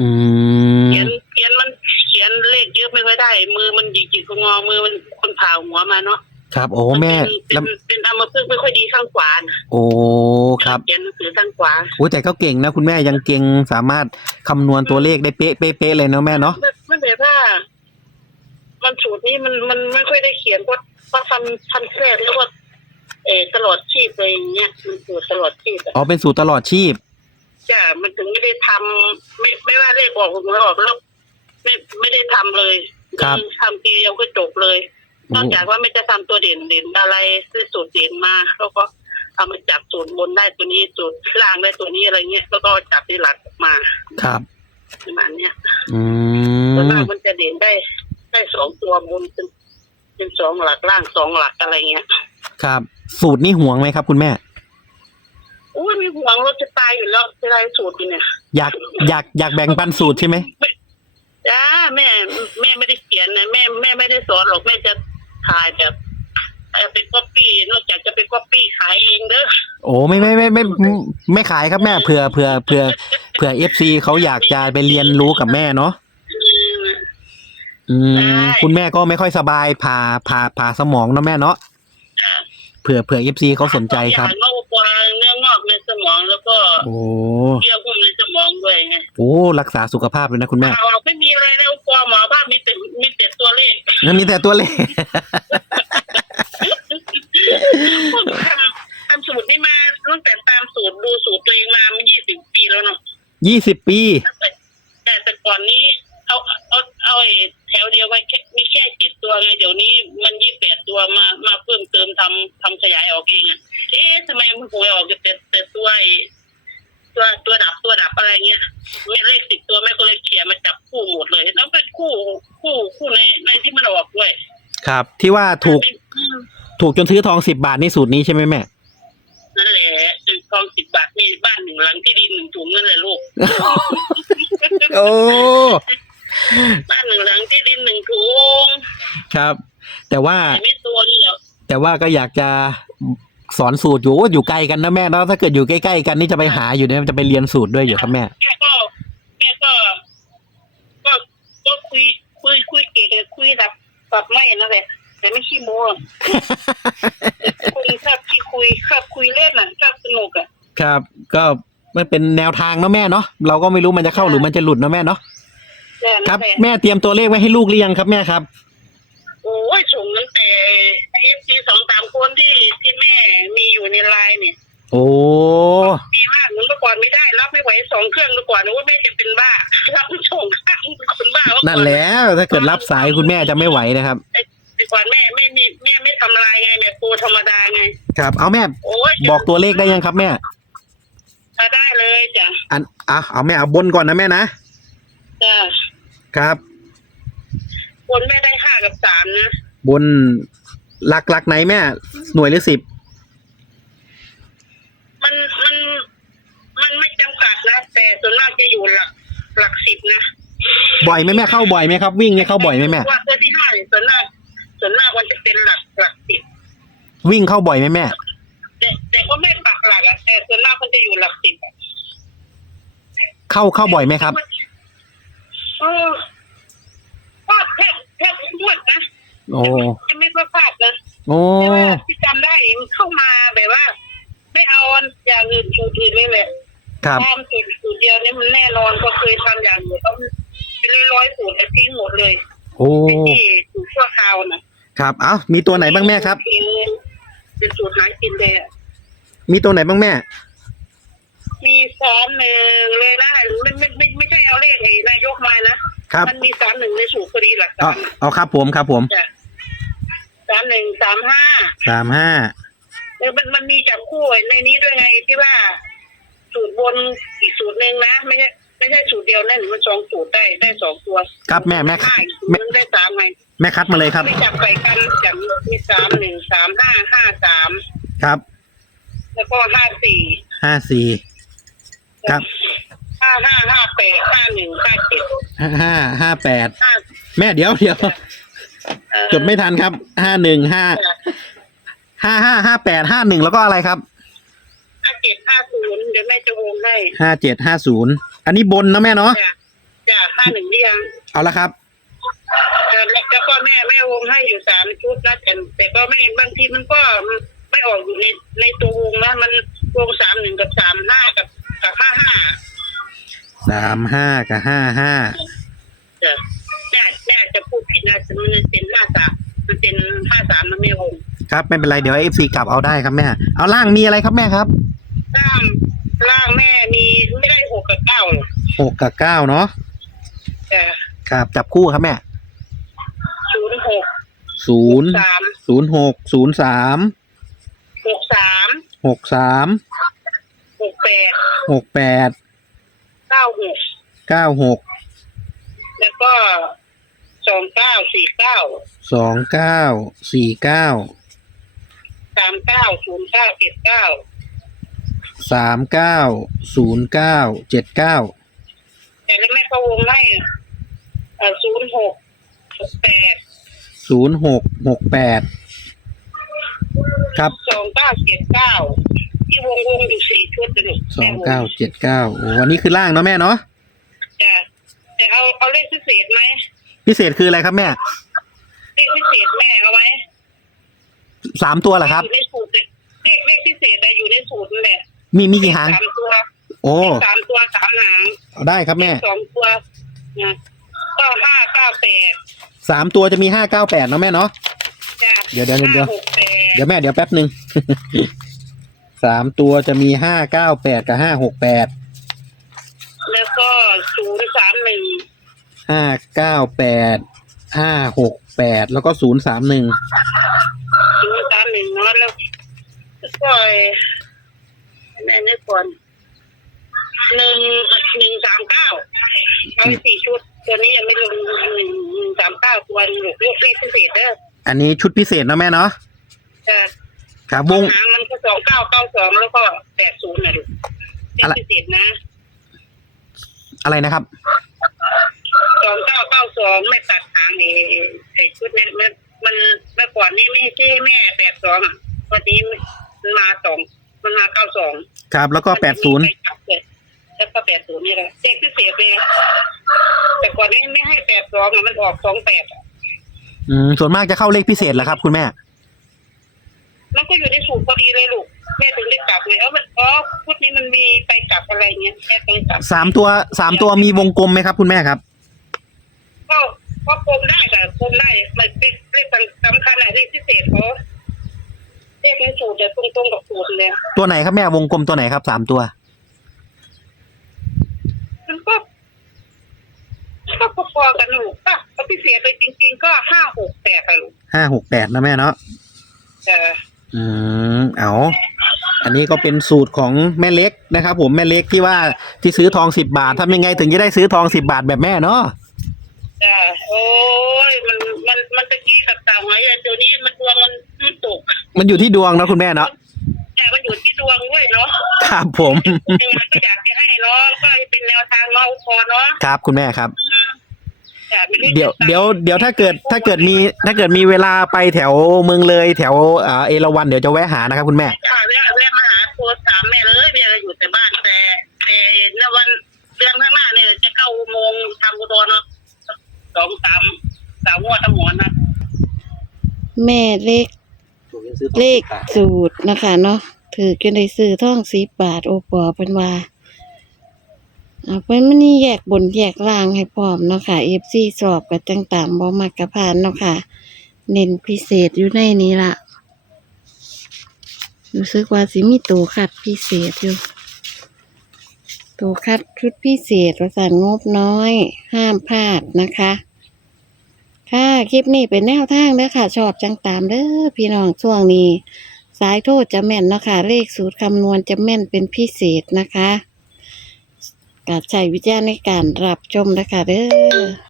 อืมเขียนเขียนมันเขียนเลขเยอะไม่ค่อยได้ มือมันหยิกๆงอมือมันคนผ่าหัวมาเนาะครับ โอ้แม่เป็แล้วนเป็นเป็นอัมพฤกษ์ไม่ค่อยดีข้างขวานะโอ้ครับ เขียนหนังสือข้างขวาโอ้แต่ก็เก่งนะคุณแม่ยังเก่งสามารถคำนวณตัวเลขได้เป๊ะเป๊ะเป๊ะเลยเนาะแม่เนาะไม่ไม่แบบว่า มันสูตรนี้มันมันไม่ค่อยได้เขียนเพราะเพราะทำทำแค่แล้วก็เออตลอดชีพอะไรอย่างเงี้ยมันสูตรตลอดชีพอะ อ๋อเป็นสูตรตลอดชีพ จ้ะมันถึงไม่ได้ทำไม่ไม่ว่าเลขออกหวยออกแล้วไม่ไม่ได้ทำเลยครับทำทีเดียวก็จบเลยโอ้นอกจากว่าไม่จะทำตัวเด่นเด่นอะไรซื้อสูตรเด่นมาแล้วก็เอามาจับสูตรบนได้ตัวนี้สูตรล่างได้ตัวนี้อะไรเงี้ยแล้วก็จับที่หลักออกมาครับ ประมาณเนี้ยอืส่วนมมากมันจะเด่นได้ได้สองตัวบนเป็นเป็นสองหลักล่างสองหลักอะไรเงี้ย ครับ สูตรนี่ห่วงไหมครับ คุณแม่ อุ้ยมีห่วงรถจะตายอยู่แล้วจะได้สูตรอยู่เนี่ยอยากอยากอยากแบ่งปันสูตรใช่ไหมจ้าแม่ แม่ไม่ได้เขียนนะแม่แม่ไม่ได้สอนหรอกแม่จะถ่ายแบบเอ่อเป็นก๊อปปี้นอกจากจะเป็นก๊อปปี้ขายเองเด้อโอ้ไม่ไม่ไม่ไม่ไม่ไม่ขายครับแม่เผื่อเผื่อเผื่อเผื่อเอฟซีเขาอยากจะไปเรียนรู้กับแม่เนาะอืมอืมได้คุณแม่ก็ไม่ค่อยสบายผ่าผ่าผ่าสมองเนาะแม่เนาะเผื่อเผื่อเอฟซีเขาสนใจครับอย่างโรควางเนื้อ โอ้เยื่อหุ้มในสมองด้วยไงโอ้รักษาสุขภาพเลยนะคุณแม่ข่าวไม่มีอะไรในอุปกรณ์หมอภาพมีแต่มีแต่ตัวเลขงั้นมีแต่ตัวเลขทำทำสูตรนี่มาตั้งแต่ตามสูตรดูสูตรตัวเองมามันยี่สิบปีแล้วเนาะยี่สิบปี แต่แต่ก่อนนี้เอาเอาเอาไอ้แถวเดียวไว้แค่มีแค่เจ็ดตัวไงเดี๋ยวนี้มันยี่แปดตัวมามาเพิ่มเติมทำทำขยายออกเองอะเอ๊ะทำไมมันหวยออกแต่แต่ตัวไอ้ ตัวตัวดับตัวดับอะไรเงี้ยไม่เลขสิบตัวไม่ก็เลยเขียนมาจับคู่หมดเลยแล้วเป็นคู่คู่คู่ในในที่มันออกด้วยครับ ที่ว่าถูกไม่อืมถูกจนซื้อทองสิบบาทนี่สูตรนี้ใช่ไหมแม่นั่นแหละตึกทองสิบบาทมีบ้านหนึ่งหลังที่ดินหนึ่งถุงนั่นแหละลูกโอ้บ้านหนึ่งหลังที่ดินหนึ่งถุงครับ แต่ว่าแต่ไม่ตัวนี่หรอกแต่ว่าก็อยากจะ สอนสูตรอยู่ว่าอยู่ไกลกันนะแม่เนาะถ้าเกิดอยู่ใกล้ๆกันนี่จะไปหาอยู่เนี่ยจะไปเรียนสูตรด้วยอยู่ครับแม่แม่ก็แม่ก็ก็ก็คุยคุยคุยเก่งคุยแบบแบบไม่นั่นแหละแต่ไม่ขี้โม้อะคุยชอบขี้คุยชอบคุยเล่นอะชอบสนุกอะครับ ก็มันเป็นแนวทางเนาะแม่เนาะเราก็ไม่รู้มันจะเข้าหรือมันจะหลุดเนาะแม่เนาะแต่ครับนั่นแหละ แม่เตรียมตัวเลขไว้ให้ลูกหรือยังครับแม่ครับ โอ้ยส่งตั้งแต่ไอเอฟซีสองสามคนที่ที่แม่มีอยู่ในไลน์เนี่ยโอ้ดีมากเหมือนเมื่อก่อนไม่ได้รับไม่ไหวสองเครื่องเมื่อก่อนนึกว่าแม่จะเป็นบ้ารับส่งข้างคนบ้าเมื่อก่อนั่นแหล้วถ้าเกิดรับสายคุณแม่จะไม่ไหวนะครับ แต่ก่อนแม่ไม่มีแม่ไม่ทำลายไงแม่ปูธรรมดาไงครับ เอาแม่ โอ้ยบอกตัวเลขได้ยังครับแม่ถ้าได้เลยจ้ะอันอะเอาแม่เอาบนก่อนนะแม่นะจ้ะครับ คนแม่ได้ห้ากับสามนะบน หลักหลักไหนแม่ หน่วยหรือสิบ มันมันมันไม่จำกัดนะ แต่ส่วนมากจะอยู่หลักหลักสิบนะบ่อยไหมแม่เข้าบ่อยไหมครับ วิ่งเนี่ยเข้าบ่อยไหมแม่ว่าตัวที่ห้าเนี่ยส่วนมากส่วนมากมันจะเป็นหลักหลักสิบวิ่งเข้าบ่อยไหมแม่ แต่แต่ก็ไม่ปักหลักอะแต่ส่วนมากมันจะอยู่หลักสิบอะเข้าเข้าบ่อยไหมครับ เออพลาดแทบแทบทุกงวดนะโอ้จะ โอ้แต่ว่าที่จำได้มันเข้ามาแบบว่า ไม่เอาอย่างอื่นสูตรอื่นเลยแหละครับทำสูตรสูตรเดียวนี่มันแน่นอนก็เคยทำอย่างอื่นต้องเป็นร้อยๆสูตรแต่ทิ้งหมดเลยโอ้ไอ้ที่สูตรชั่วคราวนะครับเอ้ามีตัวไหนบ้างแม่ครับทิ้งเป็นสูตรหากินเลยอะมีตัวไหนบ้างแม่ มีสามหนึ่งเลยนะไม่ไม่ไม่ไม่ใช่เอาเลขไอ้นายกมานะครับมันมีสามหนึ่งในสูตรพอดีหลักเอาสามอะเอาครับผมครับผมจ้ะ สามหนึ่งสามห้าสามห้าเออมันมันมีจับคู่ในนี้ด้วยไงที่ว่า สูตรบนอีกสูตรหนึ่งนะไม่ใช่ไม่ใช่สูตรเดียวนั่นมันสองสูตรได้ได้สองตัวครับแม่แม่ได้สูตรแม่หนึงได้สามไงแม่คัดมาเลยครับ ไม่จับไปกันจับมีสามหนึ่งสามห้าห้าสามครับแล้วก็ห้าสี่ห้าสี่ครับห้าห้าห้าแปดห้าหนึ่งห้าเจ็ดห้าห้าห้าแปดห้าแม่เดี๋ยวเดี๋ยวเอ่อ จดไม่ทันครับ ห้าหนึ่งห้า ห้าห้าห้าแปดห้าหนึ่งแล้วก็อะไรครับ ห้าเจ็ดห้าศูนย์เดี๋ยวแม่จะวงให้ห้าเจ็ดห้าศูนย์ อันนี้บนนะแม่เนาะ จ้ะจ้ะห้าหนึ่งหรือยังเอาละครับ เออแล้วก็แม่แม่วงให้อยู่สามชุดนะแต่แต่ก็ไม่บางทีมันก็ไม่ออกอยู่ในในตัววงนะมันวงสามหนึ่งกับสามห้ากับกับห้าห้าสามห้ากับห้าห้าจ้ะ แม่แม่จะพูดผิดนะมันเป็นห้าสามมันเป็นห้าสามมันไม่วงครับไม่เป็นไรเดี๋ยวเอฟซีกลับเอาได้ครับแม่ เอาล่างมีอะไรครับแม่ครับล่างล่างแม่มีไม่ได้หกกับเก้าหรอกหกกับเก้าเนาะแต่ครับจับคู่ครับแม่ศูนย์หกศูนย์สามศูนย์หกศูนย์สามหกสามหกสามหกแปดหกแปดเก้าหกเก้าหกแล้วก็ สองเก้าสี่เก้าสองเก้าสี่เก้าสามเก้าศูนย์เก้าเจ็ดเก้าสามเก้าศูนย์เก้าเจ็ดเก้าแต่แล้วแม่ก็วงให้ศูนย์หกหกแปดศูนย์หกหกแปดครับสองเก้าเจ็ดเก้าที่วงวงอยู่สี่ชุดเลยสองเก้าเจ็ดเก้าโอ้วันนี้คือล่างเนาะแม่เนาะจ้ะแต่เอาเอาเลขพิเศษไหม พิเศษคืออะไรครับแม่เลขพิเศษแม่เอาไหมสามตัวเหรอครับ อยู่ในสูตรเลยเลขเลขพิเศษอะอยู่ในสูตรนั่นแหละมีมีกี่หาง สามตัวโอ้สามตัวสามหางเอาได้ครับแม่สองตัวนะก็ห้าเก้าแปดสามตัวจะมีห้าเก้าแปดเนาะแม่เนาะ จ้ะเดี๋ยวเดี๋ยวเดี๋ยว ห้าหกแปดเดี๋ยวแม่เดี๋ยวแป๊บหนึ่ง สามตัวจะมีห้าเก้าแปดกับห้าหกแปดแล้วก็ศูนย์สามหนึ่ง ห้าเก้าแปดห้าหกแปดแล้วก็ศูนย์สามหนึ่งศูนย์สามหนึ่งเนาะแล้วแล้วก็แม่นึกก่อนหนึ่งหนึ่งสามเก้าเอาไปสี่ชุด ตัวนี้ยังไม่ลงหนึ่งหนึ่งสามเก้าตัวหนึ่งลูกเลขพิเศษเด้ออันนี้ชุดพิเศษนะแม่เนาะจะครับวงหางมันก็สองเก้าเก้าสองแล้วก็แปดศูนย์นะลูกเลขอะไรพิเศษนะ อะไรนะครับ สองเก้าเก้าสองไม่ตัดหางเอไอชุดนี้มันมันเมื่อก่อนนี่ไม่ใช่แม่แปดสองอะวันนี้มันมาสองมันมาเก้าสองครับ แล้วก็แปดศูนย์แล้วก็แปดศูนย์นี่แหละเลขพิเศษเลยแต่ก่อนนี้ไม่ให้แปดสองอะมันออกสองแปดอะอืมส่วนมากจะเข้าเลขพิเศษแหละครับ คุณแม่มันก็อยู่ในสูตรพอดีเลยลูกแม่ถึงได้กลับเลยเออมันอ๋อพุทธนี้มันมีไปกลับอะไรเงี้ยแม่ไปกลับสามตัวสามตัวมีวงกลมไหมครับ คุณแม่ครับก็ ก็โกงได้แต่โกงได้มันเป็นเลขสำคัญอะเลขพิเศษเขาเลขในสูตรจะตรงๆกับสูตรเลยตัวไหนครับแม่วงกลมตัวไหนครับสามตัว มันก็ก็พอๆกันนะลูกถ้าเอาพิเศษไปจริง ๆ ก็ห้าหกแปดอะลูกห้าหกแปดนะแม่เนาะเอออืมเอาอันนี้ก็เป็นสูตรของแม่เล็กนะครับ ผมแม่เล็กที่ว่าที่ซื้อทองสิบบาททำยังไงถึงจะได้ซื้อทองสิบบาทแบบแม่เนาะ จ้ะโอ้ยมันมันมันตะกี้กับต่างหอยอะเดี๋ยวนี้มันดวงมันมันตกมันอยู่ที่ดวงเนาะคุณแม่เนาะแต่มันอยู่ที่ดวงด้วยเนาะครับผมยังไงก็อยากจะให้เนาะก็ให้เป็นแนวทางเนาะพอเนาะครับคุณแม่ครับ จ้ะไม่ไเดี๋ยวเดี๋ยวเดี๋ยวถ้าเกิดถ้าเกิดมีถ้าเกิดมีเวลาไปแถวเมืองเลยแถวเอ่อเอราวันเดี๋ยวจะแวะหานะครับคุณแม่ค่ะแวะแวะมาหาโทรถามแม่เลยแม่อยู่แต่บ้านแต่แต่ในวันเดือนข้างหน้าเนี่ยจะเข้าอุโมงค์ทำกุฎเนาะสองสาม สามงวดทั้งหมดนะแม่เลขเลขสูตรนะคะเนาะถือกันได้ซื้อท่องสีบาทโอปอเป็นว่าเอาไปมันนี่แยกบนแยกล่างให้พร้อมเนาะค่ะเอฟซีสอบกับจังตามบ่มักกะพานเนาะค่ะ เน้นพิเศษอยู่ในนี้ละรู้สึกว่าสิมีตัวคัดพิเศษอยู่ตัวคัดชุดพิเศษประสานงบน้อย ห้ามพลาดนะคะ ค่ะ คลิปนี้เป็นแนวทางเด้อค่ะ ชอบจังตามเด้อพี่น้องช่วงนี้ สายโทษจะแม่นเนาะค่ะ เลขสูตรคำนวณจะแม่นเป็นพิเศษนะคะการใช้วิจารณ์ในการรับชมนะคะเด้อ